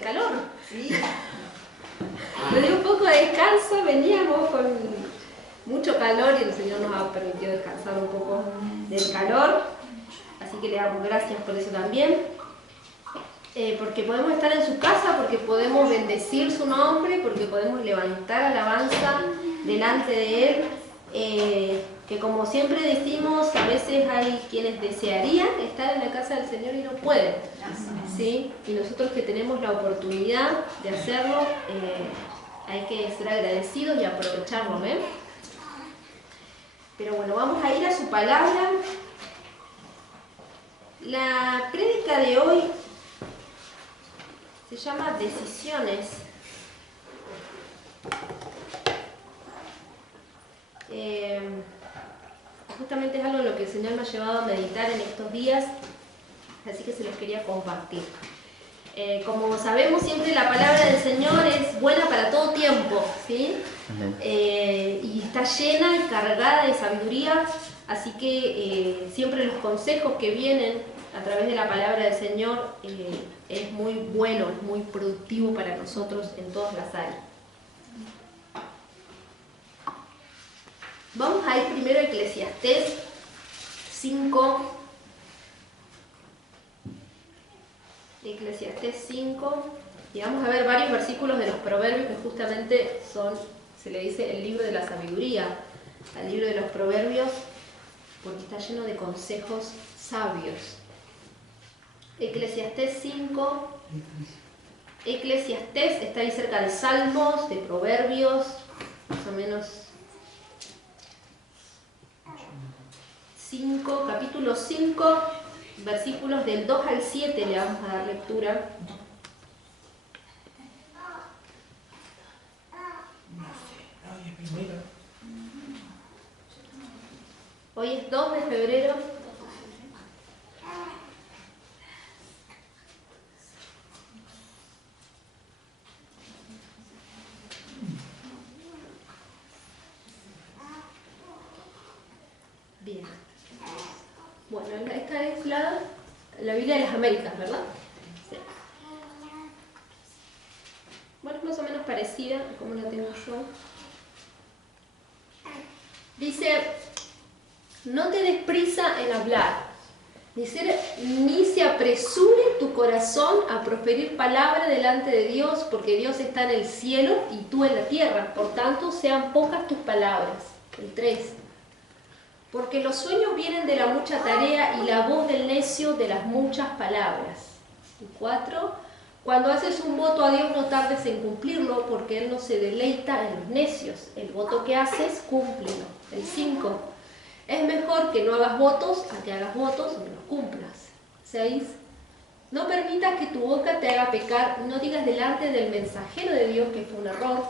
el calor. ¿Sí? Nos dio un poco de descanso, veníamos con mucho calor y el Señor nos ha permitido descansar un poco del calor. Así que le damos gracias por eso también. Porque podemos estar en su casa, porque podemos bendecir su nombre, porque podemos levantar alabanza delante de Él. Que como siempre decimos, a veces hay quienes desearían estar en la casa del Señor y no pueden, ¿sí? Y nosotros que tenemos la oportunidad de hacerlo, hay que ser agradecidos y aprovecharlo, ¿eh? Pero bueno, vamos a ir a su palabra. La prédica de hoy se llama Decisiones. Justamente es algo en lo que el Señor me ha llevado a meditar en estos días, así que se los quería compartir. Como sabemos, siempre la palabra del Señor es buena para todo tiempo, ¿sí? Y está llena y cargada de sabiduría, así que siempre los consejos que vienen a través de la palabra del Señor es muy bueno, es muy productivo para nosotros en todas las áreas. Vamos a ir primero a Eclesiastés 5. Eclesiastés 5. Y vamos a ver varios versículos de los Proverbios que justamente son, se le dice el libro de la sabiduría, al libro de los Proverbios, porque está lleno de consejos sabios. Eclesiastés 5. Eclesiastés está ahí cerca de Salmos, de Proverbios, más o menos 5, capítulo 5, versículos del 2 al 7 le vamos a dar lectura. Hoy es 2 de febrero. Bien. Bueno, esta es la Biblia de las Américas, ¿verdad? Sí. Bueno, es más o menos parecida a como la tengo yo. Dice: no te des prisa en hablar, ni se apresure tu corazón a proferir palabra delante de Dios, porque Dios está en el cielo y tú en la tierra. Por tanto, sean pocas tus palabras. El 3. Porque los sueños vienen de la mucha tarea y la voz del necio de las muchas palabras. El 4. Cuando haces un voto a Dios no tardes en cumplirlo, porque Él no se deleita en los necios. El voto que haces, cúmplelo. El 5. Es mejor que no hagas votos a que hagas votos y no los cumplas. 6. No permitas que tu boca te haga pecar, no digas delante del mensajero de Dios que fue un error.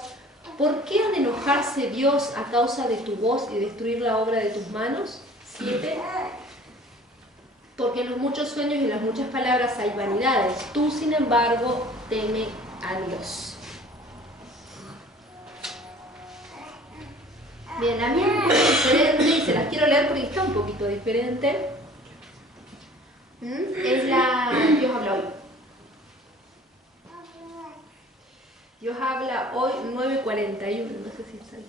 ¿Por qué ha de enojarse Dios a causa de tu voz y destruir la obra de tus manos? 7. Porque en los muchos sueños y en las muchas palabras hay vanidades. Tú, sin embargo, teme a Dios. Bien, la mía es un poco diferente y se las quiero leer porque está un poquito diferente. Es la Dios habla hoy. Dios habla hoy 9:41, no sé si está ahí.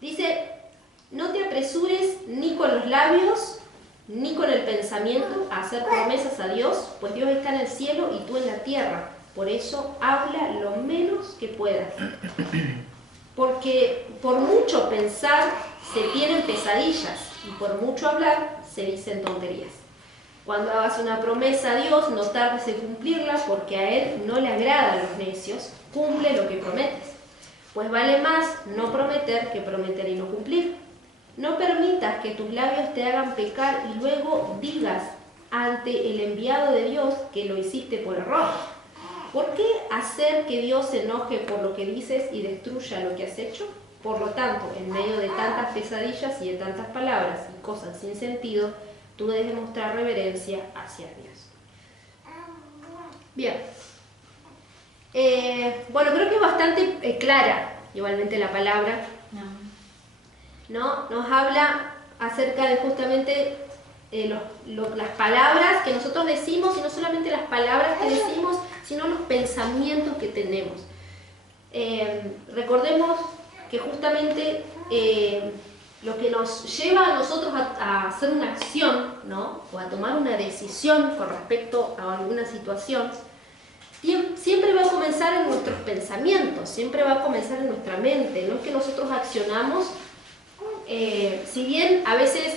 Dice: no te apresures ni con los labios ni con el pensamiento a hacer promesas a Dios, pues Dios está en el cielo y tú en la tierra. Por eso habla lo menos que puedas. Porque por mucho pensar se tienen pesadillas y por mucho hablar se dicen tonterías. Cuando hagas una promesa a Dios, no tardes en cumplirla, porque a Él no le agradan los necios. Cumple lo que prometes. Pues vale más no prometer que prometer y no cumplir. No permitas que tus labios te hagan pecar y luego digas ante el enviado de Dios que lo hiciste por error. ¿Por qué hacer que Dios se enoje por lo que dices y destruya lo que has hecho? Por lo tanto, en medio de tantas pesadillas y de tantas palabras y cosas sin sentido, tú debes demostrar reverencia hacia Dios. Bien. Bueno, creo que es bastante clara igualmente la palabra. ¿No? Nos habla acerca de justamente las palabras que nosotros decimos, y no solamente las palabras que decimos, sino los pensamientos que tenemos. Recordemos que justamente lo que nos lleva a nosotros a hacer una acción, ¿no? O a tomar una decisión con respecto a alguna situación, siempre va a comenzar en nuestros pensamientos, siempre va a comenzar en nuestra mente. No es que nosotros accionamos, si bien a veces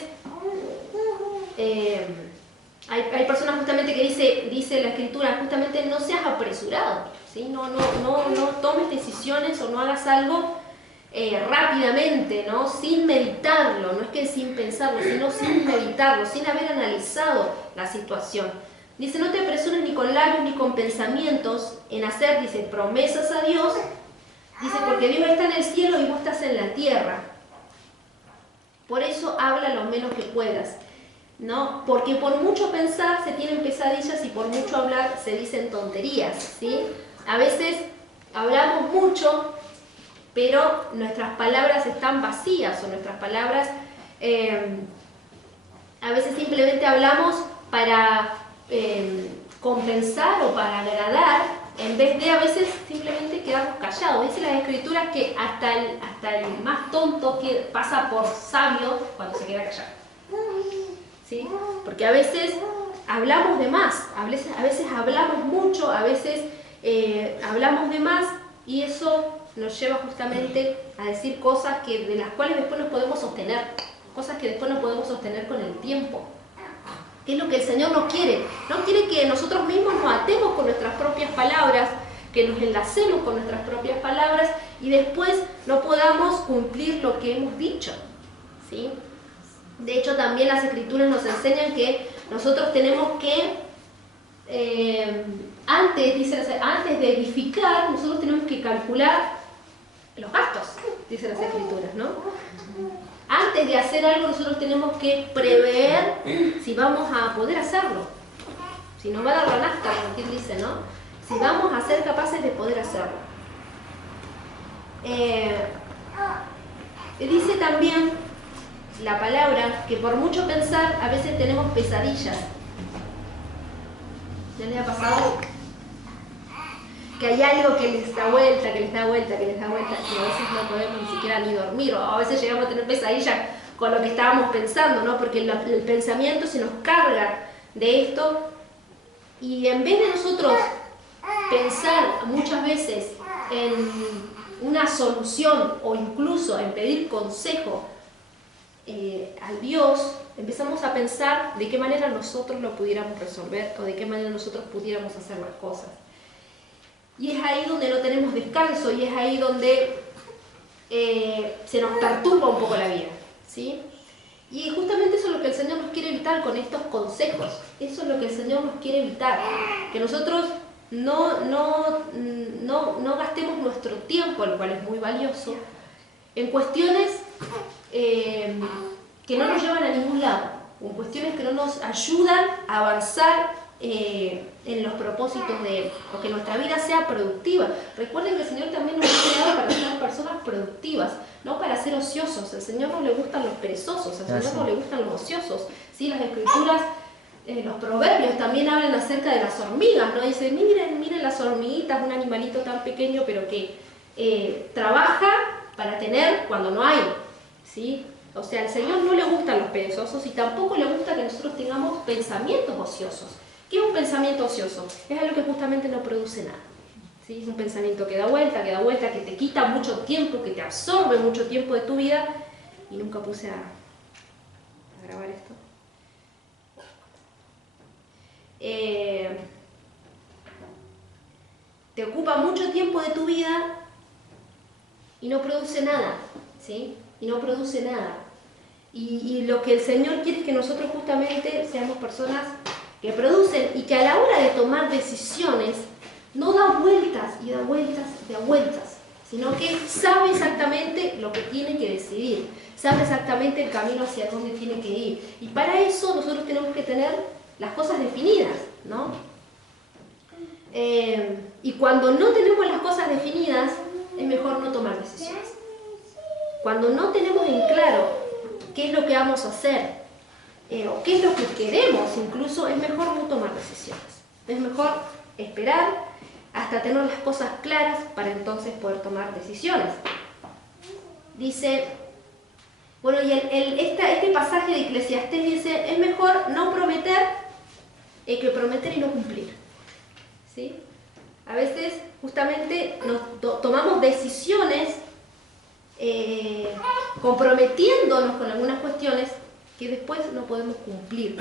hay personas justamente que dice la Escritura, justamente no seas apresurado, ¿sí? No tomes decisiones o no hagas algo rápidamente, ¿no? Sin meditarlo, no es que sin pensarlo, sino sin meditarlo, sin haber analizado la situación. Dice, no te apresures ni con labios ni con pensamientos en hacer, dice, promesas a Dios. Dice, porque Dios está en el cielo y vos estás en la tierra. Por eso habla lo menos que puedas, ¿no? Porque por mucho pensar se tienen pesadillas y por mucho hablar se dicen tonterías, ¿sí? A veces hablamos mucho, pero nuestras palabras están vacías, o nuestras palabras a veces simplemente hablamos para compensar o para agradar, en vez de a veces simplemente quedarnos callados. Dice las Escrituras que hasta el más tonto que pasa por sabio cuando se queda callado, ¿sí? Porque a veces hablamos de más, a veces hablamos mucho, a veces hablamos de más, y eso nos lleva justamente a decir cosas de las cuales después nos podemos sostener, cosas que después nos podemos sostener con el tiempo. ¿Qué es lo que el Señor no quiere? No quiere que nosotros mismos nos atemos con nuestras propias palabras, que nos enlacemos con nuestras propias palabras y después no podamos cumplir lo que hemos dicho, ¿sí? De hecho, también las Escrituras nos enseñan que nosotros tenemos que, antes de edificar, nosotros tenemos que calcular los gastos, dicen las Escrituras, ¿no? Antes de hacer algo, nosotros tenemos que prever si vamos a poder hacerlo. Si no va a dar la nafta, como quien dice, ¿no? Si vamos a ser capaces de poder hacerlo. Dice también la palabra que por mucho pensar, a veces tenemos pesadillas. ¿Ya les ha pasado? Que hay algo que les da vuelta, que les da vuelta, que les da vuelta, y a veces no podemos ni siquiera ni dormir, o a veces llegamos a tener pesadillas con lo que estábamos pensando, ¿no? Porque el pensamiento se nos carga de esto, y en vez de nosotros pensar muchas veces en una solución o incluso en pedir consejo a Dios, empezamos a pensar de qué manera nosotros lo pudiéramos resolver o de qué manera nosotros pudiéramos hacer las cosas. Y es ahí donde no tenemos descanso, y es ahí donde se nos perturba un poco la vida, ¿sí? Y justamente eso es lo que el Señor nos quiere evitar con estos consejos. Eso es lo que el Señor nos quiere evitar. Que nosotros no gastemos nuestro tiempo, el cual es muy valioso, en cuestiones que no nos llevan a ningún lado, en cuestiones que no nos ayudan a avanzar en los propósitos de Él, o que nuestra vida sea productiva. Recuerden que el Señor también nos ha creado para ser personas productivas, no para ser ociosos. Al Señor no le gustan los perezosos, al Señor no le gustan los ociosos. ¿Sí? Las Escrituras, los proverbios también hablan acerca de las hormigas, ¿no? Dicen, miren las hormiguitas, un animalito tan pequeño pero que trabaja para tener cuando no hay, ¿sí? O sea, al Señor no le gustan los perezosos y tampoco le gusta que nosotros tengamos pensamientos ociosos. ¿Qué es un pensamiento ocioso? Es algo que justamente no produce nada, ¿sí? Es un pensamiento que da vuelta, que te quita mucho tiempo, que te absorbe mucho tiempo de tu vida. Y nunca puse a grabar esto. Te ocupa mucho tiempo de tu vida y no produce nada, ¿sí? Y no produce nada. Y lo que el Señor quiere es que nosotros justamente seamos personas que producen y que a la hora de tomar decisiones no da vueltas y da vueltas y da vueltas, sino que sabe exactamente lo que tiene que decidir, sabe exactamente el camino hacia dónde tiene que ir. Y para eso nosotros tenemos que tener las cosas definidas, ¿no? Y cuando no tenemos las cosas definidas, es mejor no tomar decisiones. Cuando no tenemos en claro qué es lo que vamos a hacer, o qué es lo que queremos, incluso es mejor no tomar decisiones. Es mejor esperar hasta tener las cosas claras para entonces poder tomar decisiones. Dice, bueno, y este pasaje de Eclesiastés dice, es mejor no prometer que prometer y no cumplir. ¿Sí? A veces justamente tomamos decisiones comprometiéndonos con algunas cuestiones que después no podemos cumplir.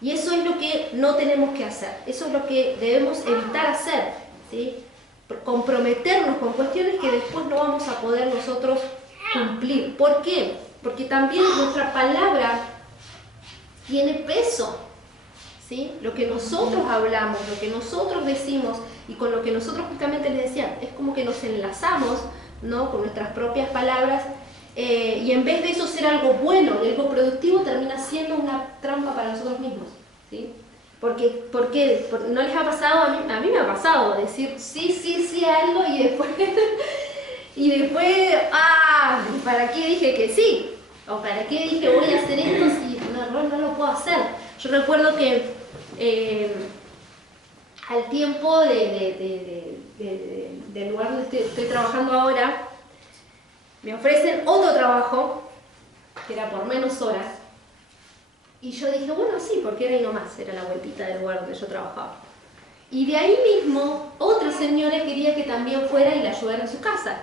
Y eso es lo que no tenemos que hacer, eso es lo que debemos evitar hacer, ¿sí? Comprometernos con cuestiones que después no vamos a poder nosotros cumplir. ¿Por qué? Porque también nuestra palabra tiene peso, ¿sí? Lo que nosotros hablamos, lo que nosotros decimos y con lo que nosotros justamente les decía, es como que nos enlazamos, ¿no?, con nuestras propias palabras, y en vez de eso ser algo bueno y algo productivo, termina siendo una trampa para nosotros mismos, ¿sí? Porque ¿no les ha pasado? A mí me ha pasado decir sí a algo y después, ¿para qué dije que sí? ¿O para qué dije voy a hacer esto si no lo puedo hacer? Yo recuerdo que al tiempo del lugar donde estoy trabajando ahora, me ofrecen otro trabajo, que era por menos horas, y yo dije, bueno, sí, porque era ahí nomás, era la vueltita del lugar donde yo trabajaba. Y de ahí mismo, otra señora quería que también fuera y la ayudara en su casa.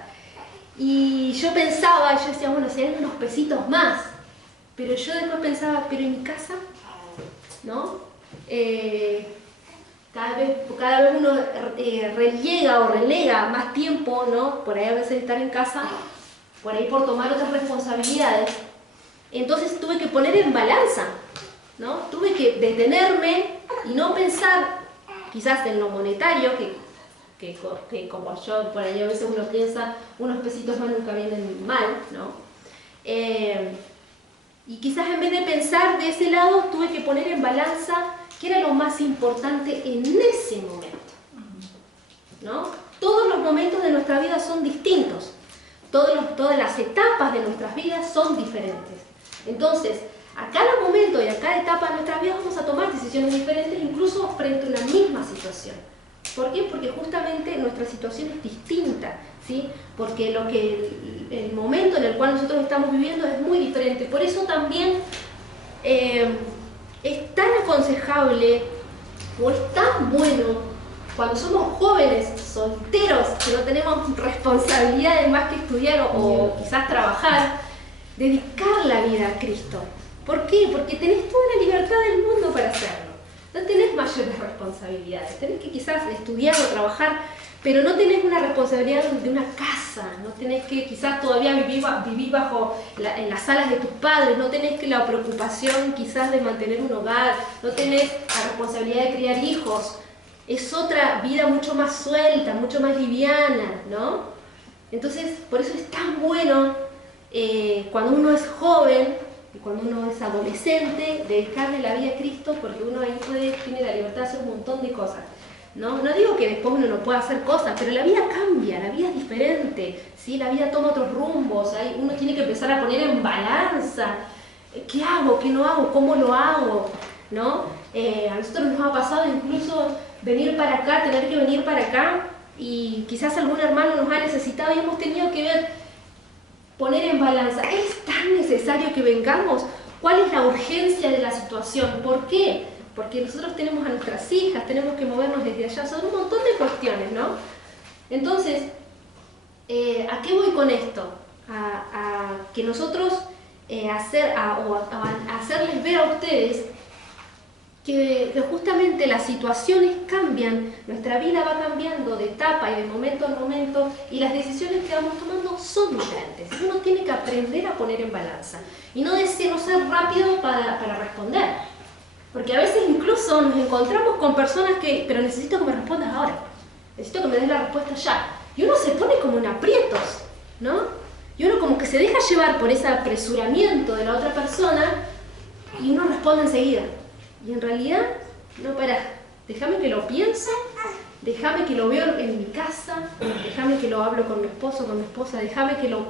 Y yo pensaba, yo decía, bueno, serían unos pesitos más, pero yo después pensaba, pero en mi casa, ¿no? Cada vez uno relega más tiempo, ¿no? Por ahí a veces estar en casa, por ahí por tomar otras responsabilidades. Entonces tuve que poner en balanza, ¿no? Tuve que detenerme y no pensar quizás en lo monetario, que como yo por ahí a veces uno piensa, unos pesitos más nunca vienen mal, ¿no? Y quizás en vez de pensar de ese lado, tuve que poner en balanza qué era lo más importante en ese momento, ¿no? Todos los momentos de nuestra vida son distintos, todas las etapas de nuestras vidas son diferentes. Entonces, a cada momento y a cada etapa de nuestras vidas vamos a tomar decisiones diferentes, incluso frente a una misma situación. ¿Por qué? Porque justamente nuestra situación es distinta, ¿sí? Porque el momento en el cual nosotros estamos viviendo es muy diferente. Por eso también es tan aconsejable o es tan bueno cuando somos jóvenes, solteros, que no tenemos responsabilidades más que estudiar o quizás trabajar, dedicar la vida a Cristo. ¿Por qué? Porque tenés toda la libertad del mundo para hacerlo. No tenés mayores responsabilidades. Tenés que quizás estudiar o trabajar, pero no tenés una responsabilidad de una casa. No tenés que quizás todavía vivir en las salas de tus padres. No tenés que la preocupación quizás de mantener un hogar. No tenés la responsabilidad de criar hijos. Es otra vida mucho más suelta, mucho más liviana, ¿no? Entonces, por eso es tan bueno cuando uno es joven y cuando uno es adolescente, dedicarle la vida a Cristo, porque uno ahí tiene la libertad de hacer un montón de cosas, ¿no? No digo que después uno no pueda hacer cosas, pero la vida cambia, la vida es diferente, ¿sí? La vida toma otros rumbos, uno tiene que empezar a poner en balanza, ¿qué hago? ¿Qué no hago? ¿Cómo lo hago? ¿No? A nosotros nos ha pasado incluso venir para acá, tener que venir para acá, y quizás algún hermano nos ha necesitado y hemos tenido que poner en balanza, ¿es tan necesario que vengamos? ¿Cuál es la urgencia de la situación? ¿Por qué? Porque nosotros tenemos a nuestras hijas, tenemos que movernos desde allá, son un montón de cuestiones, ¿no? Entonces, ¿a qué voy con esto? A que nosotros hacerles ver a ustedes que justamente las situaciones cambian, nuestra vida va cambiando de etapa y de momento en momento, y las decisiones que vamos tomando son diferentes. Uno tiene que aprender a poner en balanza y no ser rápido para responder, porque a veces incluso nos encontramos con personas pero necesito que me respondas ahora, necesito que me des la respuesta ya, y uno se pone como en aprietos, ¿no? Y uno como que se deja llevar por ese apresuramiento de la otra persona y uno responde enseguida. Y en realidad, no, déjame que lo piense, déjame que lo veo en mi casa, déjame que lo hablo con mi esposo, con mi esposa, déjame que lo...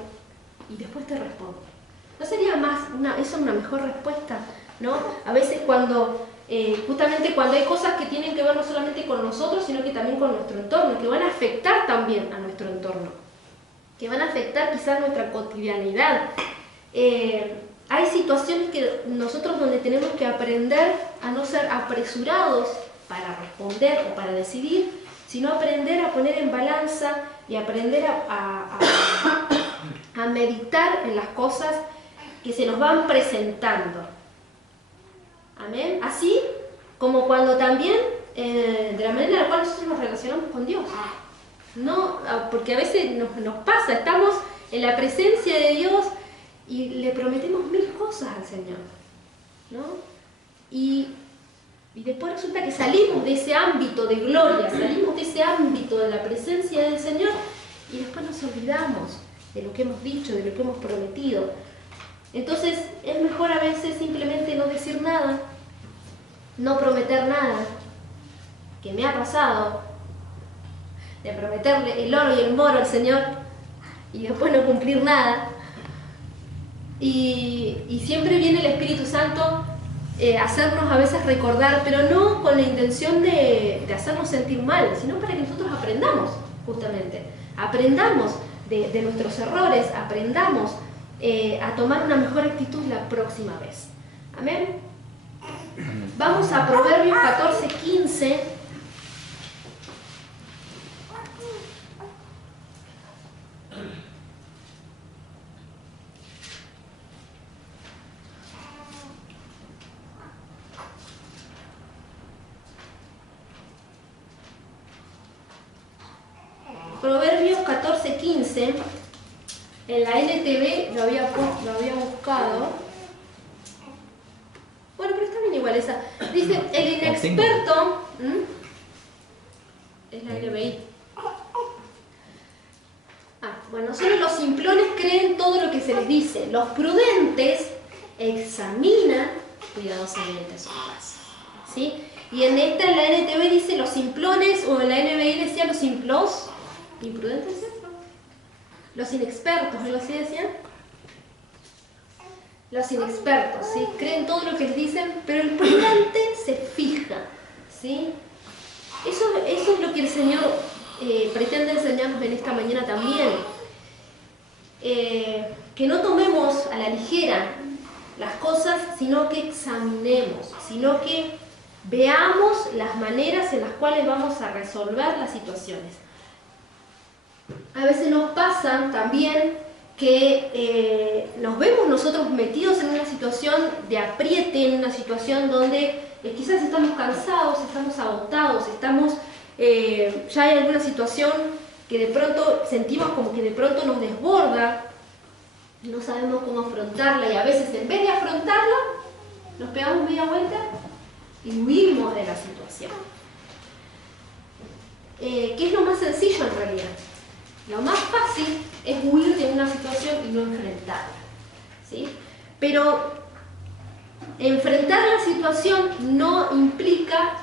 y después te respondo. ¿No sería eso una mejor respuesta? ¿No? A veces cuando justamente cuando hay cosas que tienen que ver no solamente con nosotros, sino que también con nuestro entorno, que van a afectar también a nuestro entorno, que van a afectar quizás nuestra cotidianidad. Hay situaciones que nosotros donde tenemos que aprender a no ser apresurados para responder o para decidir, sino aprender a poner en balanza y aprender a meditar en las cosas que se nos van presentando. Amén. Así como cuando también, de la manera en la cual nosotros nos relacionamos con Dios. No, porque a veces nos pasa, estamos en la presencia de Dios y le prometemos 1000 cosas al Señor, ¿no? Y después resulta que salimos de ese ámbito de gloria, salimos de ese ámbito de la presencia del Señor y después nos olvidamos de lo que hemos dicho, de lo que hemos prometido. Entonces es mejor a veces simplemente no decir nada, no prometer nada, que me ha pasado de prometerle el oro y el moro al Señor y después no cumplir nada. Y siempre viene el Espíritu Santo a hacernos a veces recordar, pero no con la intención de hacernos sentir mal, sino para que nosotros aprendamos, justamente. Aprendamos de nuestros errores, aprendamos a tomar una mejor actitud la próxima vez. Amén. Vamos a Proverbios 14:15. Proverbios 14:15, en la NTV lo había buscado. Bueno, pero está bien igual esa. Dice, el inexperto... Es la NBI. Bueno, solo los simplones creen todo lo que se les dice. Los prudentes examinan cuidadosamente su paz. ¿Sí? Y en esta, en la NTV dice los simplones, o en la NBI decía los simplos. ¿Imprudentes? ¿No? Los inexpertos, algo así decían. Los inexpertos, ¿sí? Creen todo lo que les dicen, pero el prudente se fija, ¿sí? Eso es lo que el Señor pretende enseñarnos en esta mañana también. Que no tomemos a la ligera las cosas, sino que examinemos, sino que veamos las maneras en las cuales vamos a resolver las situaciones. A veces nos pasa también que nos vemos nosotros metidos en una situación de apriete, en una situación donde quizás estamos cansados, estamos agotados, estamos, ya hay alguna situación que de pronto sentimos como que de pronto nos desborda, no sabemos cómo afrontarla y a veces en vez de afrontarla, nos pegamos media vuelta y huimos de la situación. ¿Qué es lo más sencillo en realidad? Lo más fácil es huir de una situación y no enfrentarla, ¿sí? Pero enfrentar la situación no implica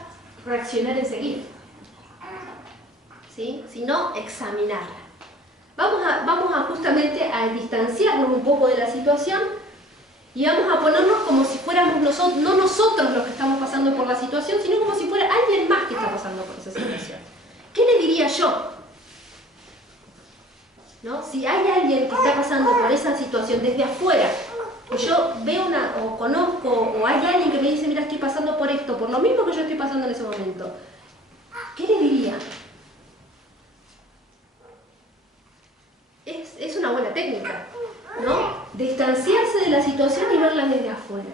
reaccionar enseguida, ¿sí? Sino examinarla. Vamos a justamente a distanciarnos un poco de la situación y vamos a ponernos como si fuéramos nosotros, no nosotros los que estamos pasando por la situación, sino como si fuera alguien más que está pasando por esa situación. ¿Qué le diría yo? ¿No? Si hay alguien que está pasando por esa situación desde afuera, y yo veo o conozco, o hay alguien que me dice, mira, estoy pasando por esto, por lo mismo que yo estoy pasando en ese momento, ¿qué le diría? Es una buena técnica, ¿no? Distanciarse de la situación y verla desde afuera.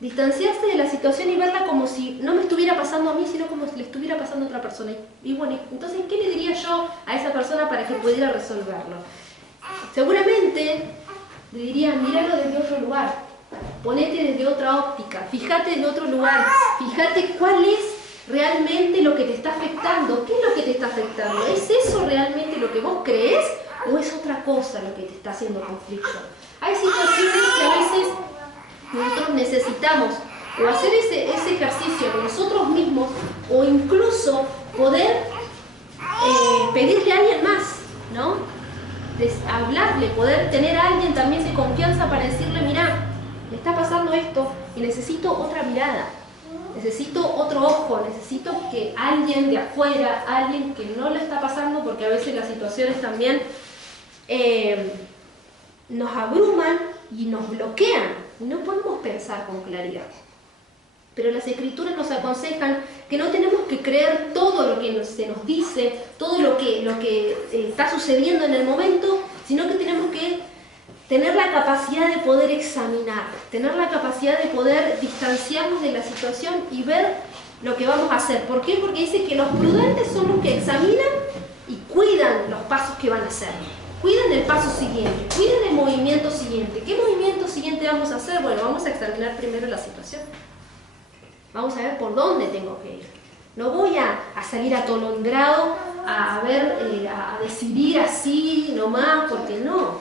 Distanciarse de la situación y verla como si no me estuviera pasando a mí, sino como si le estuviera pasando a otra persona. Y bueno, entonces, ¿qué le diría yo a esa persona para que pudiera resolverlo? Seguramente le diría, míralo desde otro lugar, ponete desde otra óptica, fíjate desde otro lugar, fíjate cuál es realmente lo que te está afectando, qué es lo que te está afectando, ¿es eso realmente lo que vos crees o es otra cosa lo que te está haciendo conflicto? Hay situaciones que a veces nosotros necesitamos o hacer ese ejercicio de nosotros mismos o incluso poder pedirle a alguien más, ¿no? Hablarle, poder tener a alguien también de confianza para decirle, mira, me está pasando esto y necesito otra mirada. necesito otro ojo, necesito que alguien de afuera, alguien que no le está pasando, porque a veces las situaciones también nos abruman y nos bloquean, y no podemos pensar con claridad. Pero las Escrituras nos aconsejan que no tenemos que creer todo lo que se nos dice, todo lo que está sucediendo en el momento, sino que tenemos que tener la capacidad de poder examinar, tener la capacidad de poder distanciarnos de la situación y ver lo que vamos a hacer. ¿Por qué? Porque dice que los prudentes son los que examinan y cuidan los pasos que van a hacer. Cuiden el paso siguiente, cuiden el movimiento siguiente. ¿Qué movimiento siguiente vamos a hacer? Bueno, vamos a examinar primero la situación. Vamos a ver por dónde tengo que ir. No voy a salir atolondrado, a decidir así nomás, porque no.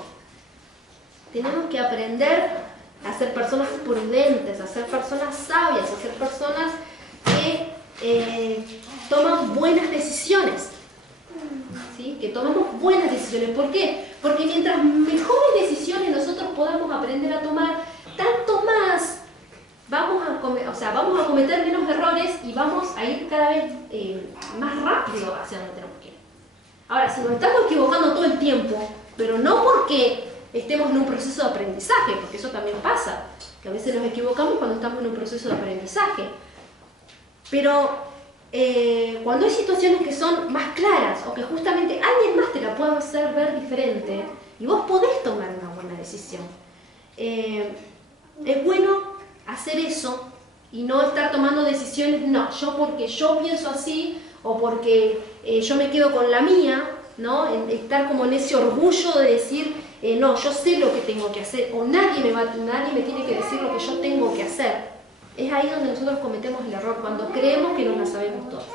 Tenemos que aprender a ser personas prudentes, a ser personas sabias, a ser personas que toman buenas decisiones. ¿Sí? Que tomemos buenas decisiones. ¿Por qué? Porque mientras mejores decisiones nosotros podamos aprender a tomar, tanto más vamos a cometer menos errores y vamos a ir cada vez más rápido hacia donde tenemos que ir. Ahora, si nos estamos equivocando todo el tiempo, pero no porque estemos en un proceso de aprendizaje, porque eso también pasa, que a veces nos equivocamos cuando estamos en un proceso de aprendizaje. Pero cuando hay situaciones que son más claras o que justamente alguien más te la puede hacer ver diferente y vos podés tomar una buena decisión, es bueno hacer eso y no estar tomando decisiones, no, yo porque yo pienso así o porque yo me quedo con la mía, ¿no? Estar como en ese orgullo de decir, no, yo sé lo que tengo que hacer o nadie me tiene que decir lo que yo tengo que hacer. Es ahí donde nosotros cometemos el error, cuando creemos que nos la sabemos todas.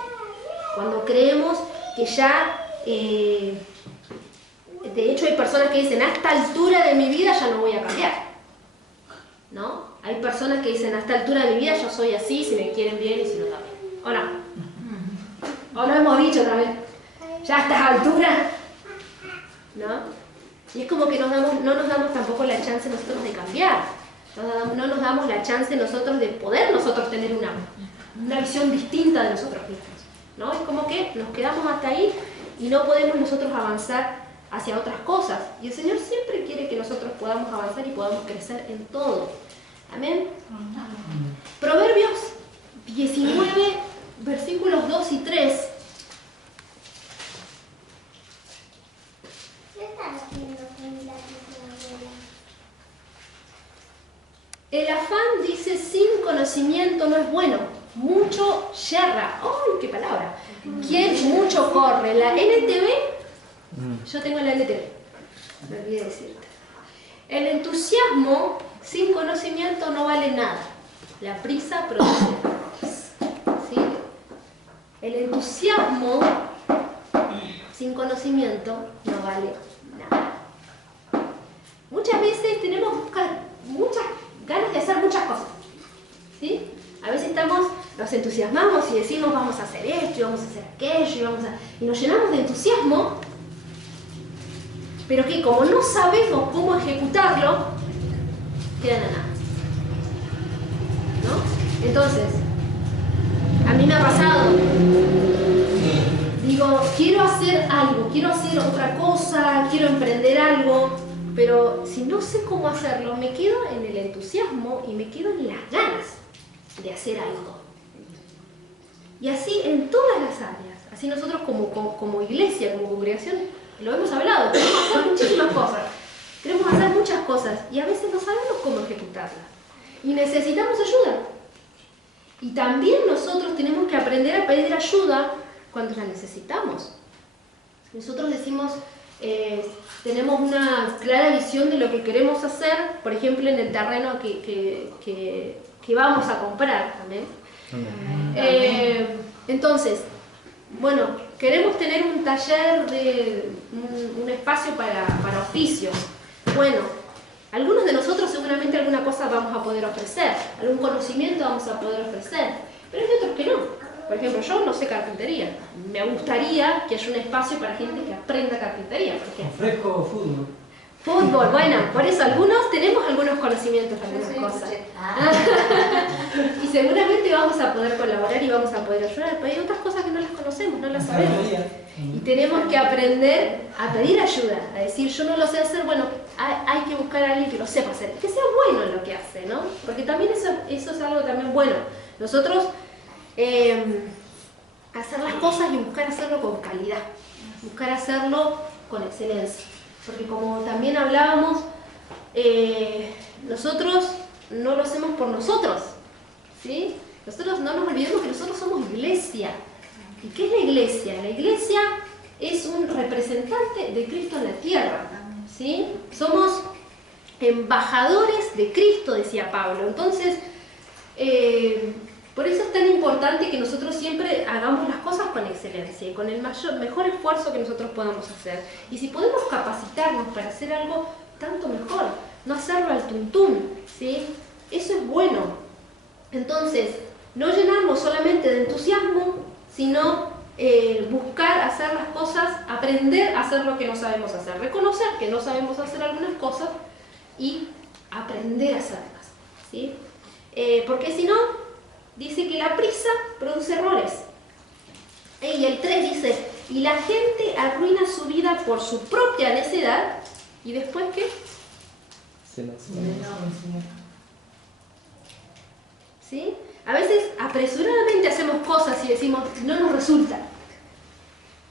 Cuando creemos que ya, de hecho hay personas que dicen, a esta altura de mi vida ya no voy a cambiar, ¿no? Hay personas que dicen, a esta altura de mi vida yo soy así, si me quieren bien y si no también. ¿O no? ¿O no hemos dicho también? Ya a estas alturas, ¿no? Y es como que no nos damos tampoco la chance nosotros de cambiar. No nos damos la chance nosotros de poder nosotros tener una visión distinta de nosotros mismos, ¿no? Es como que nos quedamos hasta ahí y no podemos nosotros avanzar hacia otras cosas. Y el Señor siempre quiere que nosotros podamos avanzar y podamos crecer en todo. Amén. Proverbios 19, versículos 2 y 3. El afán, dice, sin conocimiento no es bueno. Mucho yerra. ¡Ay, qué palabra! ¿Quién mucho corre? La NTV, yo tengo la NTV, me olvidé decirte. El entusiasmo sin conocimiento no vale nada. La prisa produce errores. ¿Sí? El entusiasmo sin conocimiento no vale nada. Muchas veces tenemos muchas ganas de hacer muchas cosas, ¿sí? A veces nos entusiasmamos y decimos vamos a hacer esto y vamos a hacer aquello y nos llenamos de entusiasmo, pero que como no sabemos cómo ejecutarlo, quedan en nada, ¿no? Entonces, a mí me ha pasado, digo, quiero hacer algo, quiero hacer otra cosa, quiero emprender algo, pero si no sé cómo hacerlo, me quedo en el entusiasmo y me quedo en las ganas de hacer algo. Y así en todas las áreas, así nosotros como iglesia, como congregación, lo hemos hablado, queremos hacer muchísimas cosas, queremos hacer muchas cosas y a veces no sabemos cómo ejecutarlas. Y necesitamos ayuda. Y también nosotros tenemos que aprender a pedir ayuda cuando la necesitamos. Nosotros decimos, tenemos una clara visión de lo que queremos hacer, por ejemplo, en el terreno que vamos a comprar también. Entonces, bueno, queremos tener un taller, un espacio para oficios. Bueno, algunos de nosotros seguramente alguna cosa vamos a poder ofrecer, algún conocimiento vamos a poder ofrecer, pero hay otros que no. Por ejemplo, yo no sé carpintería. Me gustaría que haya un espacio para gente que aprenda carpintería, por ejemplo. Ofrezco fútbol. Fútbol, bueno, por eso algunos tenemos algunos conocimientos, algunas cosas. Y seguramente vamos a poder colaborar y vamos a poder ayudar, pero hay otras cosas que no las conocemos, no las sabemos. Y tenemos que aprender a pedir ayuda, a decir, yo no lo sé hacer, bueno, hay que buscar a alguien que lo sepa hacer, que sea bueno en lo que hace, ¿no? Porque también eso es algo también bueno. Nosotros hacer las cosas y buscar hacerlo con calidad, buscar hacerlo con excelencia. Porque como también hablábamos, nosotros no lo hacemos por nosotros, ¿sí? Nosotros no nos olvidemos que nosotros somos iglesia. ¿Y qué es la iglesia? La iglesia es un representante de Cristo en la tierra, ¿sí? Somos embajadores de Cristo, decía Pablo. Entonces, por eso es tan importante que nosotros siempre hagamos las cosas con excelencia y con el mejor esfuerzo que nosotros podamos hacer. Y si podemos capacitarnos para hacer algo, tanto mejor. No hacerlo al tuntún, ¿sí? Eso es bueno. Entonces, no llenarnos solamente de entusiasmo, sino buscar hacer las cosas, aprender a hacer lo que no sabemos hacer. Reconocer que no sabemos hacer algunas cosas y aprender a hacerlas, ¿sí? Porque si no, dice que la prisa produce errores. Y el 3 dice, y la gente arruina su vida por su propia necedad. ¿Y después qué? ¿Sí? A veces apresuradamente hacemos cosas y decimos, no nos resulta.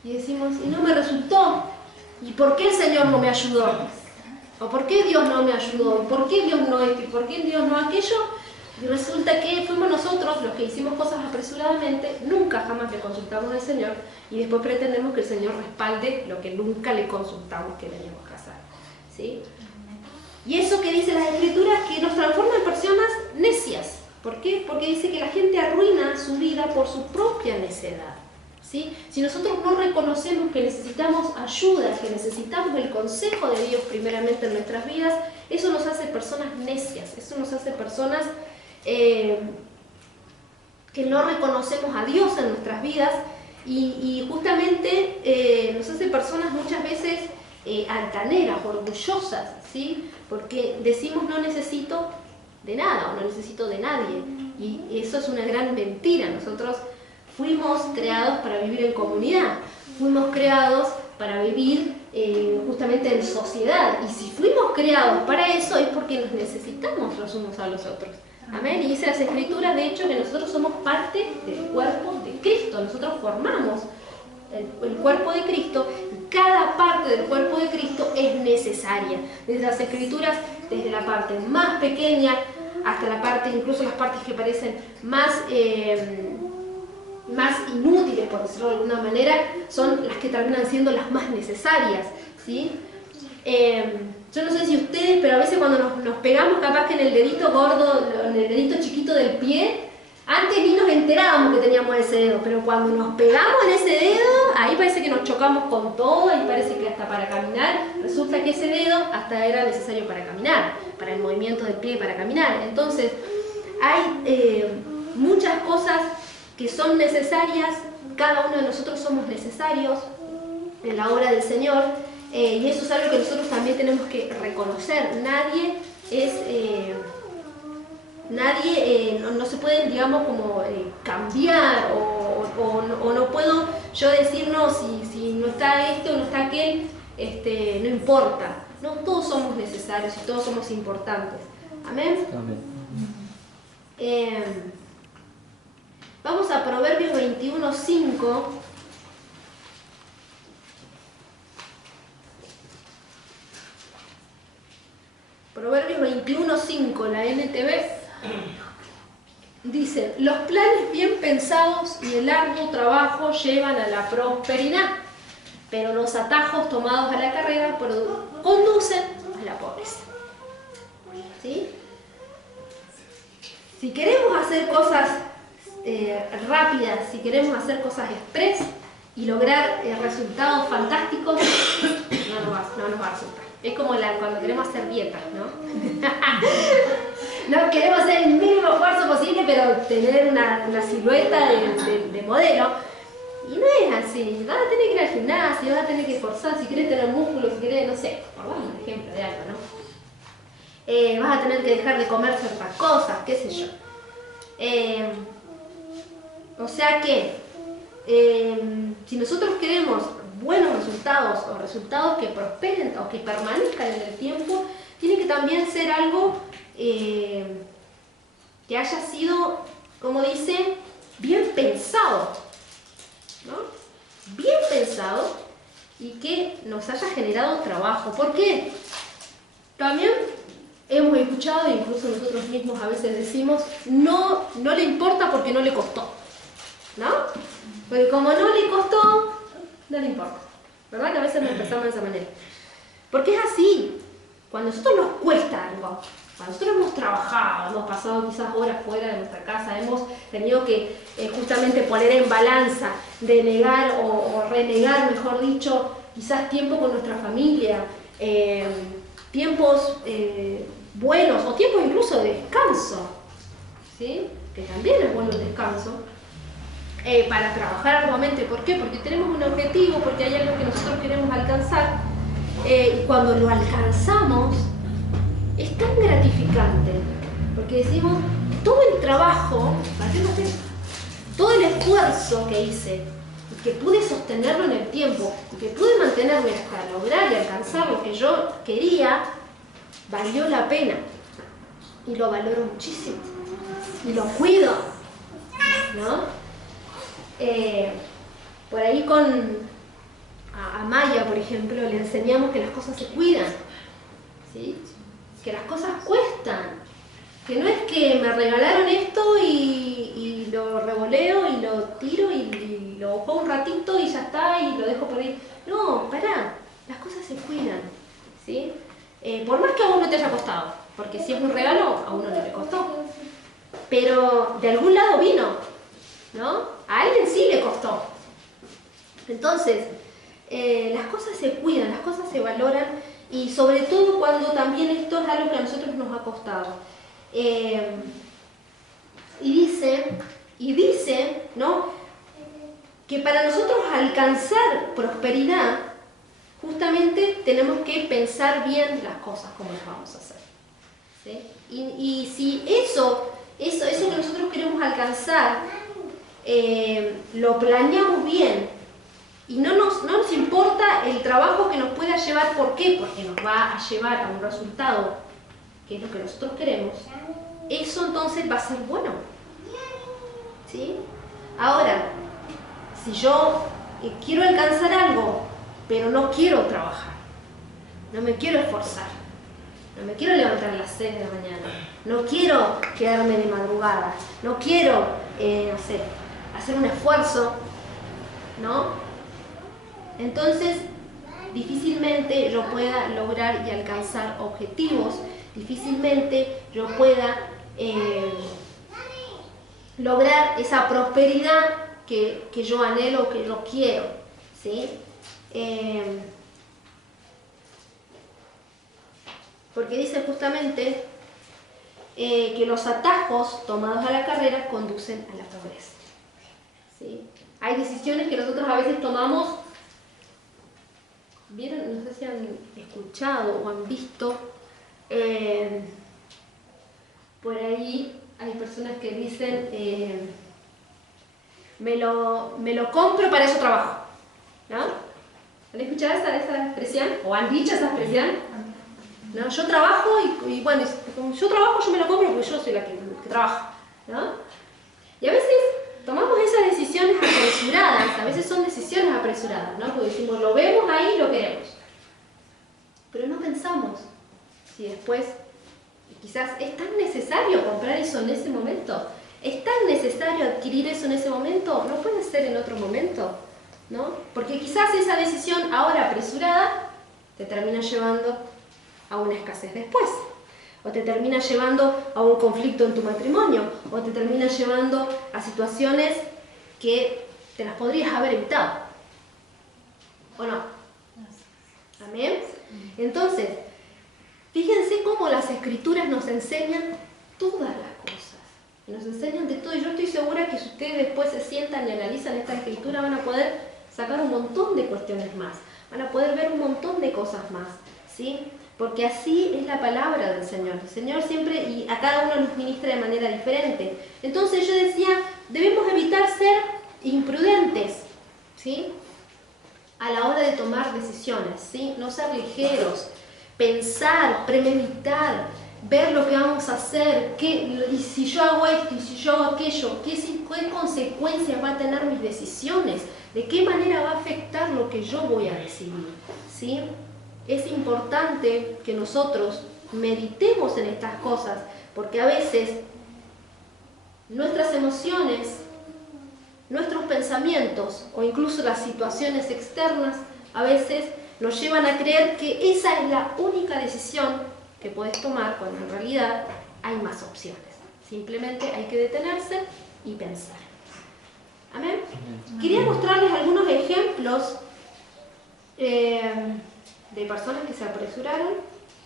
Y decimos, y no me resultó. ¿Y por qué el Señor no me ayudó? ¿O por qué Dios no me ayudó? ¿Y por qué Dios no esto? ¿Y por qué Dios no aquello? Y resulta que fuimos nosotros los que hicimos cosas apresuradamente, nunca jamás le consultamos al Señor y después pretendemos que el Señor respalde lo que nunca le consultamos que teníamos que hacer, ¿sí? Y eso que dice las Escrituras que nos transforma en personas necias. ¿Por qué? Porque dice que la gente arruina su vida por su propia necedad, ¿sí? Si nosotros no reconocemos que necesitamos ayuda, que necesitamos el consejo de Dios primeramente en nuestras vidas, eso nos hace personas necias, eso nos hace personas que no reconocemos a Dios en nuestras vidas y justamente nos hace personas muchas veces altaneras, orgullosas, ¿sí? Porque decimos no necesito de nada o no necesito de nadie y eso es una gran mentira. Nosotros fuimos creados para vivir en comunidad, fuimos creados para vivir justamente en sociedad y si fuimos creados para eso es porque nos necesitamos los unos a los otros. Amén. Y dice las Escrituras, de hecho, que nosotros somos parte del cuerpo de Cristo. Nosotros formamos el cuerpo de Cristo y cada parte del cuerpo de Cristo es necesaria. Desde las Escrituras, desde la parte más pequeña hasta la parte, incluso las partes que parecen más inútiles, por decirlo de alguna manera, son las que terminan siendo las más necesarias, ¿sí? Yo no sé si ustedes, pero a veces cuando nos pegamos capaz que en el dedito gordo, en el dedito chiquito del pie, antes ni nos enterábamos que teníamos ese dedo, pero cuando nos pegamos en ese dedo, ahí parece que nos chocamos con todo y parece que hasta para caminar, resulta que ese dedo hasta era necesario para caminar, para el movimiento del pie para caminar. Entonces, hay muchas cosas que son necesarias, cada uno de nosotros somos necesarios en la obra del Señor. Y eso es algo que nosotros también tenemos que reconocer. No se pueden, digamos, como cambiar o no puedo yo decir, no, si no está esto o no está aquel, no importa. No, todos somos necesarios y todos somos importantes. Amén. Amén. Vamos a Proverbios 21:5. Proverbios 21:5, la NTV, dice, los planes bien pensados y el arduo trabajo llevan a la prosperidad, pero los atajos tomados a la carrera conducen a la pobreza. ¿Sí? Si queremos hacer cosas rápidas, si queremos hacer cosas express y lograr resultados fantásticos, no nos va a resultar. Es como cuando queremos hacer dietas, ¿no? No queremos hacer el mínimo esfuerzo posible, pero tener una silueta de modelo. Y no es así. Vas a tener que ir al gimnasio, vas a tener que esforzar, si querés tener músculos, si querés, no sé, por dar un ejemplo de vas a tener que dejar de comer ciertas cosas, qué sé yo. O sea que, si nosotros queremos buenos resultados o resultados que prosperen o que permanezcan en el tiempo, tiene que también ser algo que haya sido, como dice, bien pensado, ¿no? Bien pensado y que nos haya generado trabajo. ¿Por qué? También hemos escuchado, incluso nosotros mismos a veces decimos, no le importa porque no le costó, ¿no? Porque como no le costó, no le importa. ¿Verdad? Que a veces nos expresamos de esa manera. Porque es así. Cuando a nosotros nos cuesta algo, cuando nosotros hemos trabajado, hemos pasado quizás horas fuera de nuestra casa, hemos tenido que justamente poner en balanza, delegar o renegar, mejor dicho, quizás tiempo con nuestra familia, tiempos buenos o tiempos incluso de descanso, ¿sí? Que también es bueno el descanso, para trabajar arduamente. ¿Por qué? Porque tenemos un objetivo, porque hay algo que nosotros queremos alcanzar, y cuando lo alcanzamos es tan gratificante, porque decimos, todo el trabajo, todo el esfuerzo que hice, y que pude sostenerlo en el tiempo, y que pude mantenerme hasta lograr y alcanzar lo que yo quería, valió la pena. Y lo valoro muchísimo. Y lo cuido, ¿no? Por ahí a Maya, por ejemplo, le enseñamos que las cosas se cuidan, ¿sí? Que las cosas cuestan, que no es que me regalaron esto y lo revoleo y lo tiro y lo juego un ratito y ya está y lo dejo por ahí. No, pará, las cosas se cuidan, ¿sí? Por más que a uno te haya costado, porque si es un regalo, a uno no le costó, pero de algún lado vino, ¿no? A alguien sí le costó. Entonces, las cosas se cuidan, las cosas se valoran, y sobre todo cuando también esto es algo que a nosotros nos ha costado. Y dice, ¿no?, que para nosotros alcanzar prosperidad, justamente tenemos que pensar bien las cosas como las vamos a hacer, ¿sí? Y si eso que nosotros queremos alcanzar, lo planeamos bien, y no nos importa el trabajo que nos pueda llevar. ¿Por qué? Porque nos va a llevar a un resultado que es lo que nosotros queremos. Eso entonces va a ser bueno, ¿sí? Ahora, si yo quiero alcanzar algo, pero no quiero trabajar, no me quiero esforzar, no me quiero levantar a las 6 de la mañana, no quiero quedarme de madrugada, no quiero, no sé, hacer un esfuerzo, ¿no? Entonces, difícilmente yo pueda lograr y alcanzar objetivos, difícilmente yo pueda lograr esa prosperidad que yo anhelo, que yo quiero, ¿sí? Porque dice justamente que los atajos tomados a la carrera conducen a la pobreza, ¿sí? Hay decisiones que nosotros a veces tomamos. ¿Vieron? No sé si han escuchado o han visto, por ahí hay personas que dicen, me lo compro, para eso trabajo, ¿no? ¿Han escuchado esa expresión? ¿O han dicho esa expresión? ¿No? Yo trabajo y bueno, como yo trabajo, yo me lo compro porque yo soy la que trabaja, ¿no? Y a veces tomamos esas decisiones apresuradas, a veces son decisiones apresuradas, ¿no? Porque decimos, lo vemos ahí y lo queremos. Pero no pensamos si después quizás es tan necesario comprar eso en ese momento, es tan necesario adquirir eso en ese momento, no puede ser en otro momento, ¿no? Porque quizás esa decisión ahora apresurada te termina llevando a una escasez después, o te termina llevando a un conflicto en tu matrimonio, o te termina llevando a situaciones que te las podrías haber evitado, ¿o no? ¿Amén? Entonces, fíjense cómo las Escrituras nos enseñan todas las cosas, nos enseñan de todo, y yo estoy segura que si ustedes después se sientan y analizan esta Escritura van a poder sacar un montón de cuestiones más, van a poder ver un montón de cosas más, ¿sí? Porque así es la palabra del Señor. El Señor siempre, y a cada uno nos ministra de manera diferente. Entonces yo decía, debemos evitar ser imprudentes, ¿sí? A la hora de tomar decisiones, ¿sí? No ser ligeros, pensar, premeditar, ver lo que vamos a hacer, y si yo hago esto, y si yo hago aquello, qué consecuencias va a tener mis decisiones, de qué manera va a afectar lo que yo voy a decidir, ¿sí? Es importante que nosotros meditemos en estas cosas, porque a veces nuestras emociones, nuestros pensamientos o incluso las situaciones externas a veces nos llevan a creer que esa es la única decisión que puedes tomar, cuando en realidad hay más opciones. Simplemente hay que detenerse y pensar. Amén. Quería mostrarles algunos ejemplos de personas que se apresuraron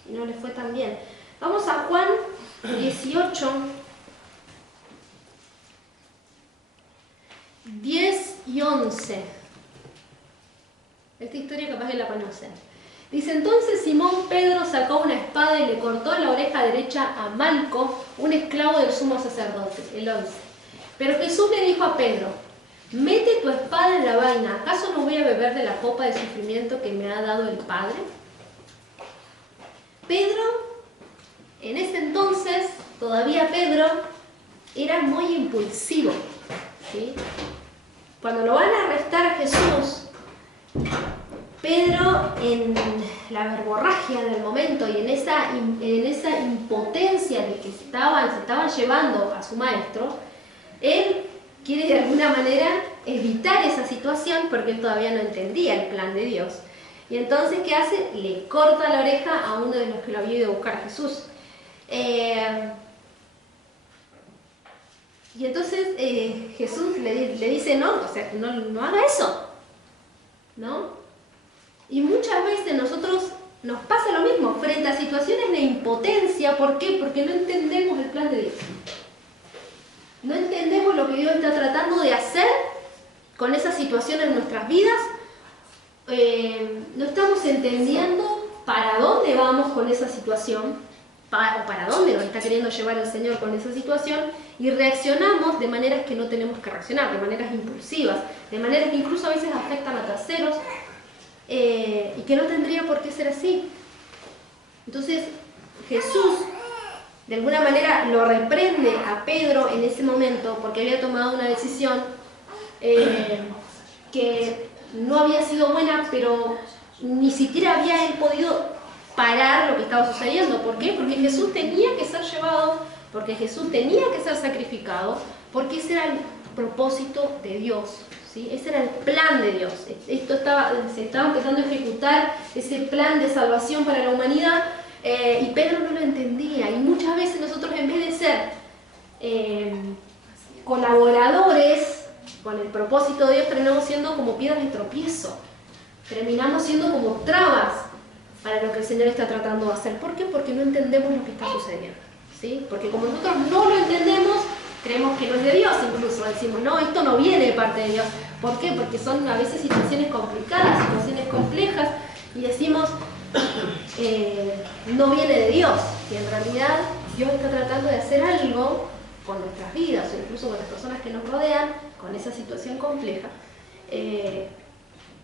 y no les fue tan bien. Vamos a Juan 18, 10 y 11. Esta historia capaz que la conocen. Dice, entonces Simón Pedro sacó una espada y le cortó la oreja derecha a Malco, un esclavo del sumo sacerdote. El 11. Pero Jesús le dijo a Pedro, mete tu espada en la vaina, ¿acaso no voy a beber de la copa de sufrimiento que me ha dado el Padre? Pedro, en ese entonces, todavía Pedro, era muy impulsivo, ¿sí? Cuando lo van a arrestar a Jesús, Pedro, en la verborragia del momento y en esa impotencia de que se estaban llevando a su maestro, él quiere de alguna manera evitar esa situación porque él todavía no entendía el plan de Dios. Y entonces, ¿qué hace? Le corta la oreja a uno de los que lo había ido a buscar a Jesús. Y entonces Jesús le dice, no, o sea, no haga eso, ¿no? Y muchas veces nosotros nos pasa lo mismo, frente a situaciones de impotencia. ¿Por qué? Porque no entendemos el plan de Dios. No entendemos lo que Dios está tratando de hacer con esa situación en nuestras vidas. No estamos entendiendo para dónde vamos con esa situación, para dónde nos está queriendo llevar el Señor con esa situación, y reaccionamos de maneras que no tenemos que reaccionar, de maneras impulsivas, de maneras que incluso a veces afectan a terceros, y que no tendría por qué ser así. Entonces Jesús de alguna manera lo reprende a Pedro en ese momento porque había tomado una decisión que no había sido buena, pero ni siquiera había él podido parar lo que estaba sucediendo. ¿Por qué? Porque Jesús tenía que ser llevado, porque Jesús tenía que ser sacrificado, porque ese era el propósito de Dios, ¿sí? Ese era el plan de Dios. Se estaba empezando a ejecutar ese plan de salvación para la humanidad, y Pedro no lo entendía. Y muchas veces nosotros, en vez de ser colaboradores con el propósito de Dios, terminamos siendo como piedras de tropiezo, terminamos siendo como trabas para lo que el Señor está tratando de hacer. ¿Por qué? Porque no entendemos lo que está sucediendo, ¿sí? Porque como nosotros no lo entendemos, creemos que no es de Dios. Incluso decimos, no, esto no viene de parte de Dios. ¿Por qué? Porque son a veces situaciones complicadas, situaciones complejas, y decimos, no viene de Dios. Y en realidad Dios está tratando de hacer algo con nuestras vidas, o incluso con las personas que nos rodean, con esa situación compleja.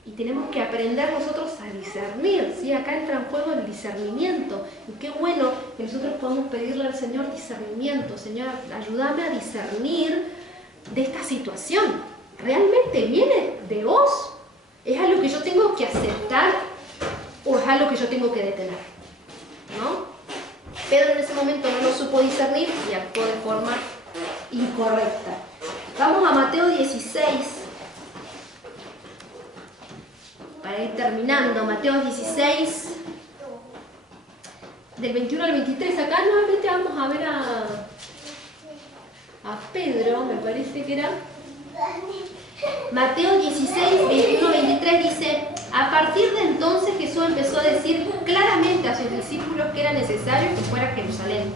Y tenemos que aprender nosotros a discernir, ¿sí? Acá entra en juego el discernimiento. Y qué bueno que nosotros podamos pedirle al Señor discernimiento. Señor, ayúdame a discernir de esta situación. ¿Realmente viene de vos? ¿Es algo que yo tengo que aceptar o es algo que yo tengo que detener? ¿No? Pedro en ese momento no lo supo discernir y actuó de forma incorrecta. Vamos a Mateo 16. Para ir terminando, Mateo 16, del 21 al 23. Acá nuevamente vamos a ver a Pedro, me parece que era. Mateo 16, 21 al 23 dice, a partir de entonces Jesús empezó a decir claramente a sus discípulos que era necesario que fuera a Jerusalén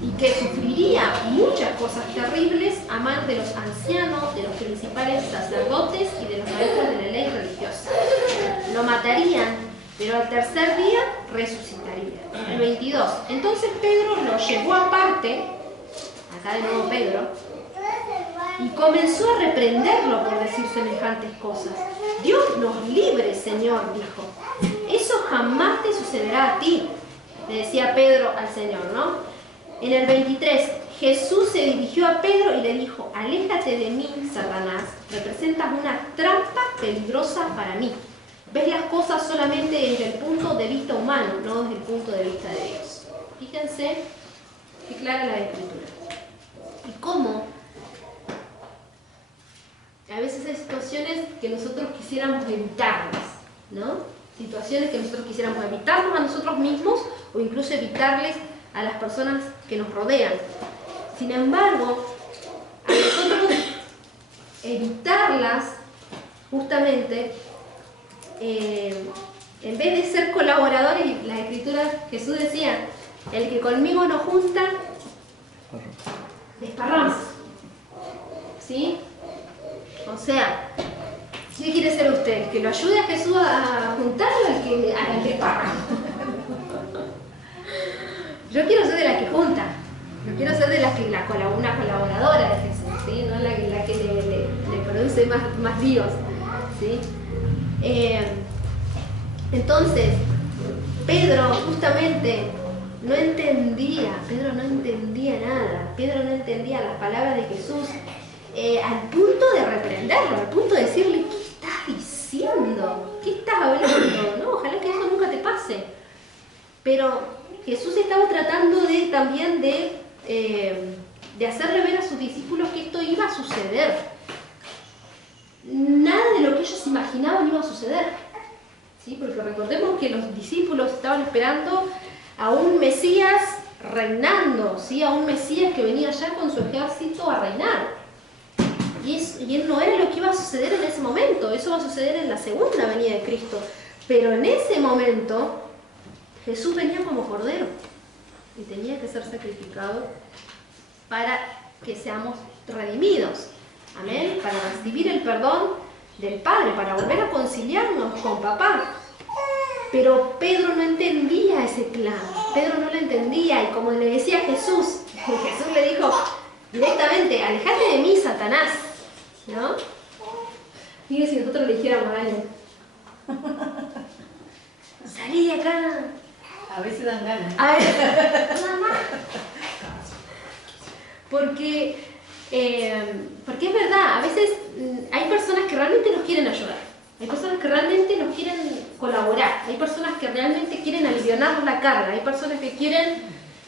y que sufriría muchas cosas terribles a manos de los ancianos, de los principales sacerdotes y de los maestros de la ley religiosa. Lo matarían, pero al tercer día resucitaría. El 22. Entonces Pedro lo llevó aparte, acá de nuevo Pedro, y comenzó a reprenderlo por decir semejantes cosas. Dios nos libre, Señor, dijo. Eso jamás te sucederá a ti, le decía Pedro al Señor, ¿no? En el 23, Jesús se dirigió a Pedro y le dijo, aléjate de mí, Satanás, representas una trampa peligrosa para mí. Ves las cosas solamente desde el punto de vista humano, no desde el punto de vista de Dios. Fíjense qué clara la Escritura. Y cómo a veces hay situaciones que nosotros quisiéramos evitarlas, ¿no? Situaciones que nosotros quisiéramos evitarnos a nosotros mismos o incluso evitarles a las personas que nos rodean. Sin embargo, a nosotros evitarlas, justamente, en vez de ser colaboradores, la Escritura, Jesús decía, el que conmigo no junta, desparrama. ¿Sí? O sea, ¿qué quiere ser usted? ¿Que lo ayude a Jesús a juntar o al que al desparrama? Yo quiero ser de la que junta. Yo quiero ser de las que una colaboradora de Jesús, ¿sí? No la que le produce más líos, ¿sí? Entonces, Pedro justamente no entendía nada. Pedro no entendía las palabras de Jesús al punto de reprenderlo, al punto de decirle, ¿qué estás diciendo? ¿Qué estás hablando? No, ojalá que eso nunca te pase. Pero Jesús estaba tratando también de hacerle ver a sus discípulos que esto iba a suceder. Nada de lo que ellos imaginaban iba a suceder. ¿Sí? Porque recordemos que los discípulos estaban esperando a un Mesías reinando, ¿sí? A un Mesías que venía ya con su ejército a reinar. Y él no era lo que iba a suceder en ese momento, eso va a suceder en la segunda venida de Cristo. Pero en ese momento, Jesús venía como cordero y tenía que ser sacrificado para que seamos redimidos. Amén. Para recibir el perdón del Padre, para volver a conciliarnos con papá. Pero Pedro no entendía ese plan. Pedro no lo entendía y como le decía Jesús, Jesús le dijo directamente, alejate de mí, Satanás. ¿No? Mire si nosotros le dijéramos a alguien, salí de acá. A veces dan ganas. A ver, mamá. Porque es verdad, a veces hay personas que realmente nos quieren ayudar. Hay personas que realmente nos quieren colaborar. Hay personas que realmente quieren aliviarnos la carga. Hay personas que quieren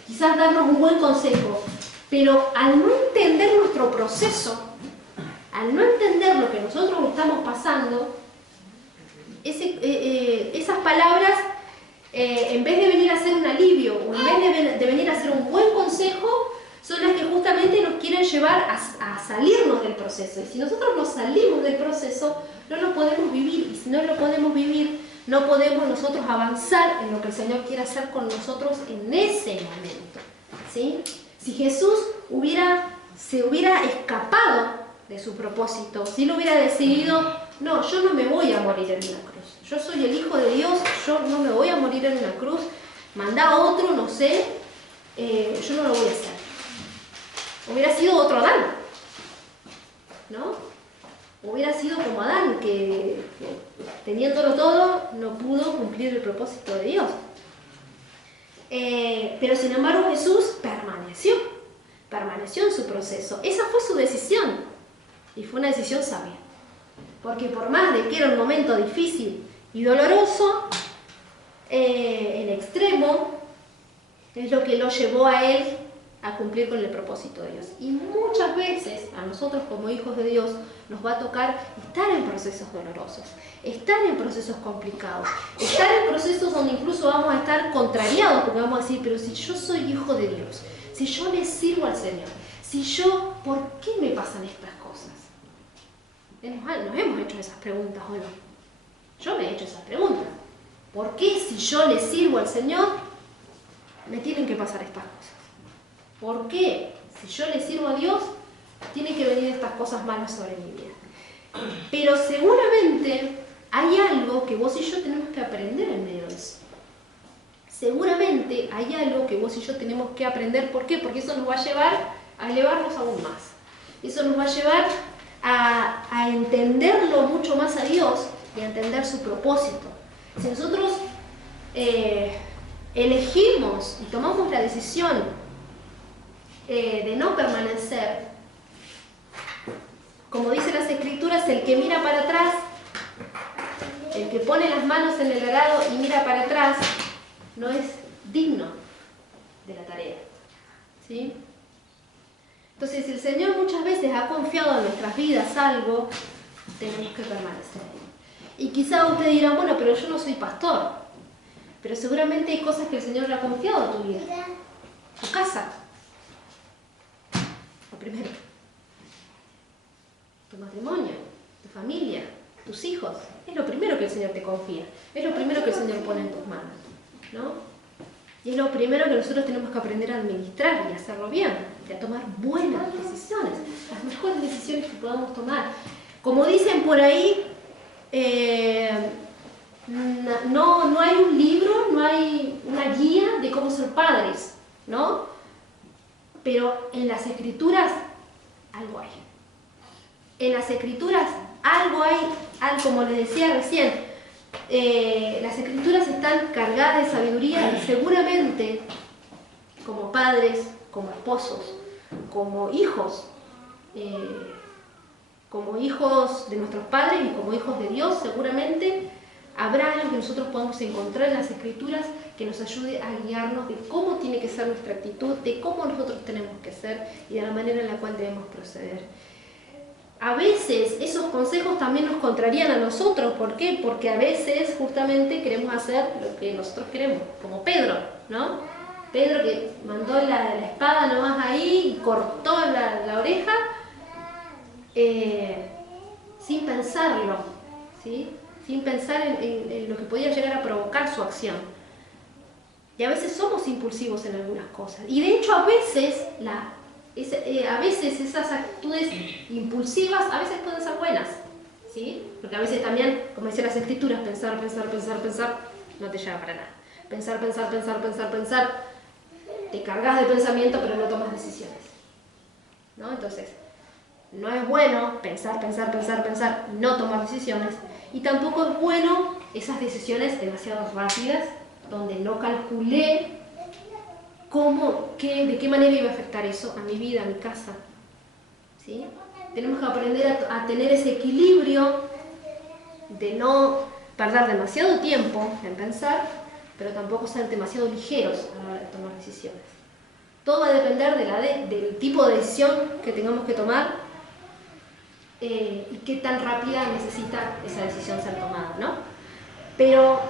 quizás darnos un buen consejo. Pero al no entender nuestro proceso, al no entender lo que nosotros estamos pasando, esas palabras, en vez de venir a ser un alivio o en vez de venir a ser un buen consejo, son las que justamente nos quieren llevar a salirnos del proceso. Y si nosotros nos salimos del proceso, no lo podemos vivir. Y si no lo podemos vivir, no podemos nosotros avanzar en lo que el Señor quiere hacer con nosotros en ese momento. ¿Sí? Si Jesús se hubiera escapado de su propósito, si él hubiera decidido, no, yo no me voy a morir en una cruz, yo soy el Hijo de Dios, yo no me voy a morir en una cruz, mandá a otro, no sé, yo no lo voy a hacer. Hubiera sido otro Adán, ¿no? Hubiera sido como Adán, que teniéndolo todo, no pudo cumplir el propósito de Dios. Pero sin embargo Jesús permaneció en su proceso. Esa fue su decisión. Y fue una decisión sabia. Porque por más de que era un momento difícil y doloroso, en extremo, es lo que lo llevó a él a cumplir con el propósito de Dios. Y muchas veces a nosotros como hijos de Dios nos va a tocar estar en procesos dolorosos, estar en procesos complicados, estar en procesos donde incluso vamos a estar contrariados porque vamos a decir, pero si yo soy hijo de Dios, si yo le sirvo al Señor, ¿por qué me pasan estas cosas? Nos hemos hecho esas preguntas, ¿o no? Yo me he hecho esas preguntas. ¿Por qué si yo le sirvo al Señor me tienen que pasar estas cosas? ¿Por qué si yo le sirvo a Dios tienen que venir estas cosas malas sobre mi vida? Pero seguramente hay algo que vos y yo tenemos que aprender en medio seguramente hay algo que vos y yo tenemos que aprender. ¿Por qué? Porque eso nos va a llevar a elevarnos aún más. Eso nos va a llevar a entenderlo mucho más a Dios y a entender su propósito. Si nosotros elegimos y tomamos la decisión de no permanecer, como dicen las Escrituras, el que mira para atrás, el que pone las manos en el arado y mira para atrás, no es digno de la tarea. ¿Sí? Entonces, si el Señor muchas veces ha confiado en nuestras vidas algo, tenemos que permanecer. Y quizá usted dirá, bueno, pero yo no soy pastor. Pero seguramente hay cosas que el Señor le ha confiado a tu vida. Tu casa. Lo primero. Tu matrimonio, tu familia, tus hijos. Es lo primero que el Señor te confía. Es lo primero que el Señor pone en tus manos, ¿no? Y es lo primero que nosotros tenemos que aprender a administrar y hacerlo bien, y a tomar buenas decisiones, las mejores decisiones que podamos tomar. Como dicen por ahí, no hay un libro, no hay una guía de cómo ser padres, ¿no? Pero en las Escrituras algo hay. En las Escrituras algo hay, como les decía recién, las Escrituras están cargadas de sabiduría y seguramente como padres, como esposos, como hijos de nuestros padres y como hijos de Dios, seguramente habrá algo que nosotros podamos encontrar en las Escrituras que nos ayude a guiarnos de cómo tiene que ser nuestra actitud, de cómo nosotros tenemos que ser y de la manera en la cual debemos proceder. A veces esos consejos también nos contrarían a nosotros. ¿Por qué? Porque a veces justamente queremos hacer lo que nosotros queremos, como Pedro, ¿no? Pedro que mandó la espada nomás ahí y cortó la oreja sin pensarlo, ¿sí? Sin pensar en lo que podía llegar a provocar su acción. Y a veces somos impulsivos en algunas cosas. Y de hecho a veces esas actitudes impulsivas a veces pueden ser buenas, ¿sí? Porque a veces también, como dicen las Escrituras, pensar no te lleva para nada. Pensar, te cargas de pensamiento pero no tomas decisiones, ¿no? Entonces, no es bueno pensar, no tomar decisiones, y tampoco es bueno esas decisiones demasiado rápidas, donde no calculé de qué manera iba a afectar eso a mi vida, a mi casa, ¿sí? Tenemos que aprender a tener ese equilibrio de no perder demasiado tiempo en pensar, pero tampoco ser demasiado ligeros a la hora de tomar decisiones. Todo va a depender del tipo de decisión que tengamos que tomar y qué tan rápida necesita esa decisión ser tomada, ¿no? Pero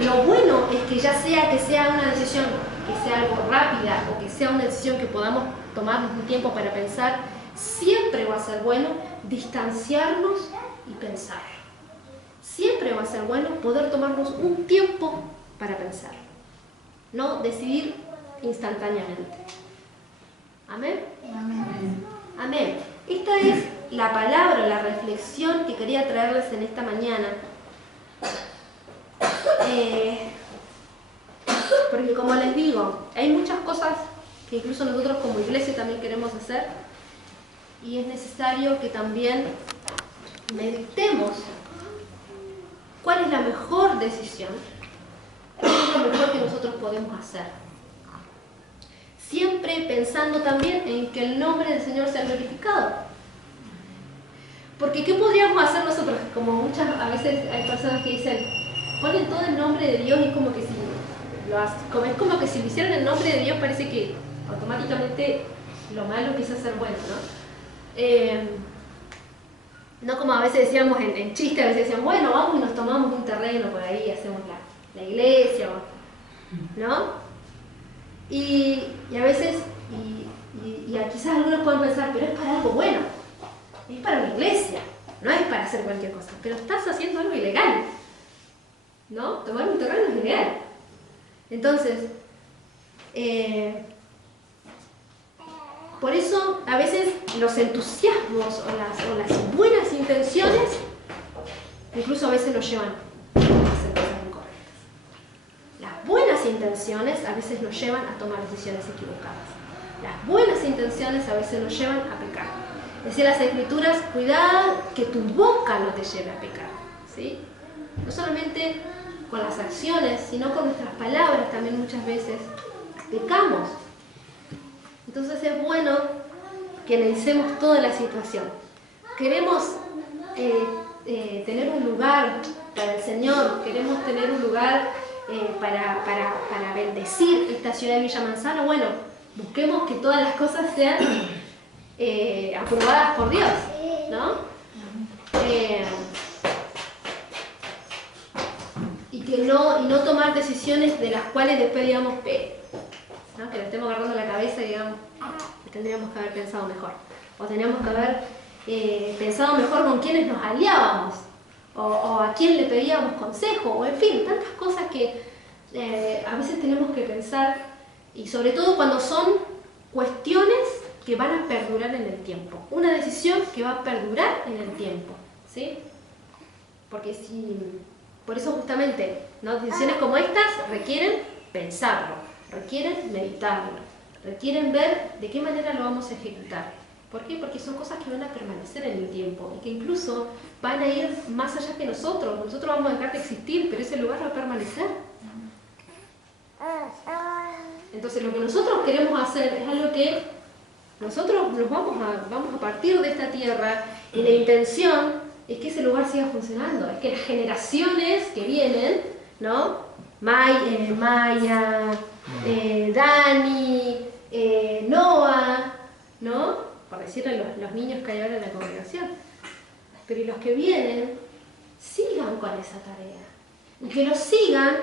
lo bueno es que ya sea que sea una decisión que sea algo rápida o que sea una decisión que podamos tomarnos un tiempo para pensar, siempre va a ser bueno distanciarnos y pensar. Siempre va a ser bueno poder tomarnos un tiempo para pensar, no decidir instantáneamente. ¿Amén? Amén. Amén. Esta es la palabra, la reflexión que quería traerles en esta mañana. Porque como les digo, hay muchas cosas que incluso nosotros como iglesia también queremos hacer, y es necesario que también meditemos cuál es la mejor decisión, qué es lo mejor que nosotros podemos hacer. Siempre pensando también en que el nombre del Señor sea glorificado. Porque ¿qué podríamos hacer nosotros? Como a veces hay personas que dicen, ponen todo el nombre de Dios y es como que si lo hicieran en el nombre de Dios parece que automáticamente lo malo empieza a ser bueno, ¿no? No como a veces decíamos en chiste, a veces decían, bueno, vamos y nos tomamos un terreno por ahí, hacemos la iglesia, ¿no? Y a veces, quizás algunos pueden pensar, pero es para algo bueno, es para una iglesia, no es para hacer cualquier cosa, pero estás haciendo algo ilegal, ¿no? Tomar un terreno es ilegal. Entonces, por eso a veces los entusiasmos o las buenas intenciones incluso a veces nos llevan a hacer cosas incorrectas. Las buenas intenciones a veces nos llevan a tomar decisiones equivocadas. Las buenas intenciones a veces nos llevan a pecar. Decía las Escrituras, cuidado que tu boca no te lleve a pecar, ¿sí? No solamente con las acciones, sino con nuestras palabras también muchas veces pecamos. Entonces es bueno que analicemos toda la situación. Queremos tener un lugar para el Señor, queremos tener un lugar para bendecir esta ciudad de Villa Manzano. Bueno, busquemos que todas las cosas sean aprobadas por Dios, ¿no? Y no tomar decisiones de las cuales después digamos, ¿no? Que lo estemos agarrando la cabeza y digamos, tendríamos que haber pensado mejor. O tendríamos que haber pensado mejor con quiénes nos aliábamos. O a quién le pedíamos consejo. O en fin, tantas cosas que a veces tenemos que pensar. Y sobre todo cuando son cuestiones que van a perdurar en el tiempo. Una decisión que va a perdurar en el tiempo, ¿sí? Porque por eso justamente, ¿no? Decisiones como estas requieren pensarlo, requieren meditarlo, requieren ver de qué manera lo vamos a ejecutar. ¿Por qué? Porque son cosas que van a permanecer en el tiempo y que incluso van a ir más allá que nosotros. Nosotros vamos a dejar de existir, pero ese lugar va a permanecer. Entonces lo que nosotros queremos hacer es algo que nosotros nos vamos a partir de esta tierra y la intención es que ese lugar siga funcionando, es que las generaciones que vienen, ¿no? Maya, Dani, Noah, ¿no? Por decirle los niños que hay ahora en la congregación, pero y los que vienen sigan con esa tarea y que lo sigan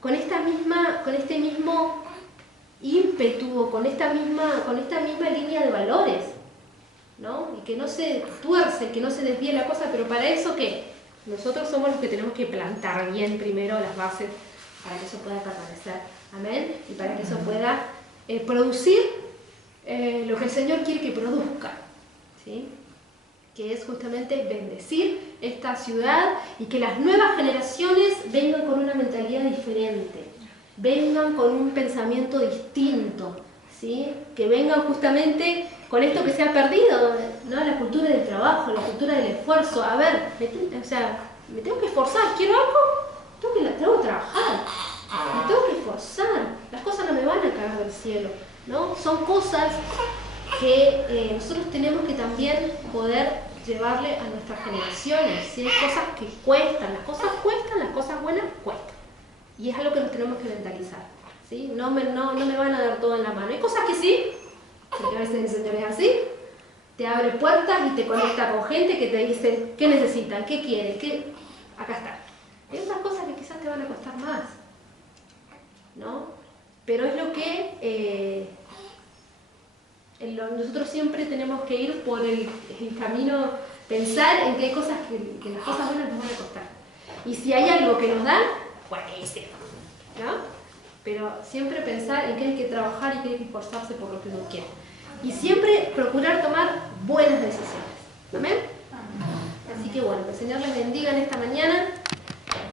con este mismo ímpetu, con esta misma línea de valores, ¿no? Y que no se tuerce, que no se desvíe la cosa, pero para eso ¿qué? Nosotros somos los que tenemos que plantar bien primero las bases para que eso pueda permanecer, amén, y para que eso pueda producir lo que el Señor quiere que produzca, ¿sí? Que es justamente bendecir esta ciudad y que las nuevas generaciones vengan con una mentalidad diferente, vengan con un pensamiento distinto, ¿sí? Que vengan justamente con esto que se ha perdido, ¿no? La cultura del trabajo, la cultura del esfuerzo. A ver, me tengo que esforzar, ¿quiero algo? Tengo que trabajar, me tengo que esforzar, las cosas no me van a caer del cielo, ¿no? Son cosas que nosotros tenemos que también poder llevarle a nuestras generaciones, ¿sí? Hay cosas que cuestan, las cosas buenas cuestan. Y es algo que nos tenemos que mentalizar, ¿sí? No me van a dar todo en la mano. Hay cosas que sí, porque a veces el Señor es así, te abre puertas y te conecta con gente que te dice qué necesitan, qué quieren, acá está. Hay otras cosas que quizás te van a costar más, ¿no? Pero es lo que nosotros siempre tenemos que ir por el camino, pensar en que hay cosas que las cosas buenas nos van a costar. Y si hay algo que nos dan, buenísimo, ¿no? Pero siempre pensar en que hay que trabajar y que hay que esforzarse por lo que uno quiere. Y siempre procurar tomar buenas decisiones. ¿Amén? Así que bueno, que el Señor les bendiga en esta mañana.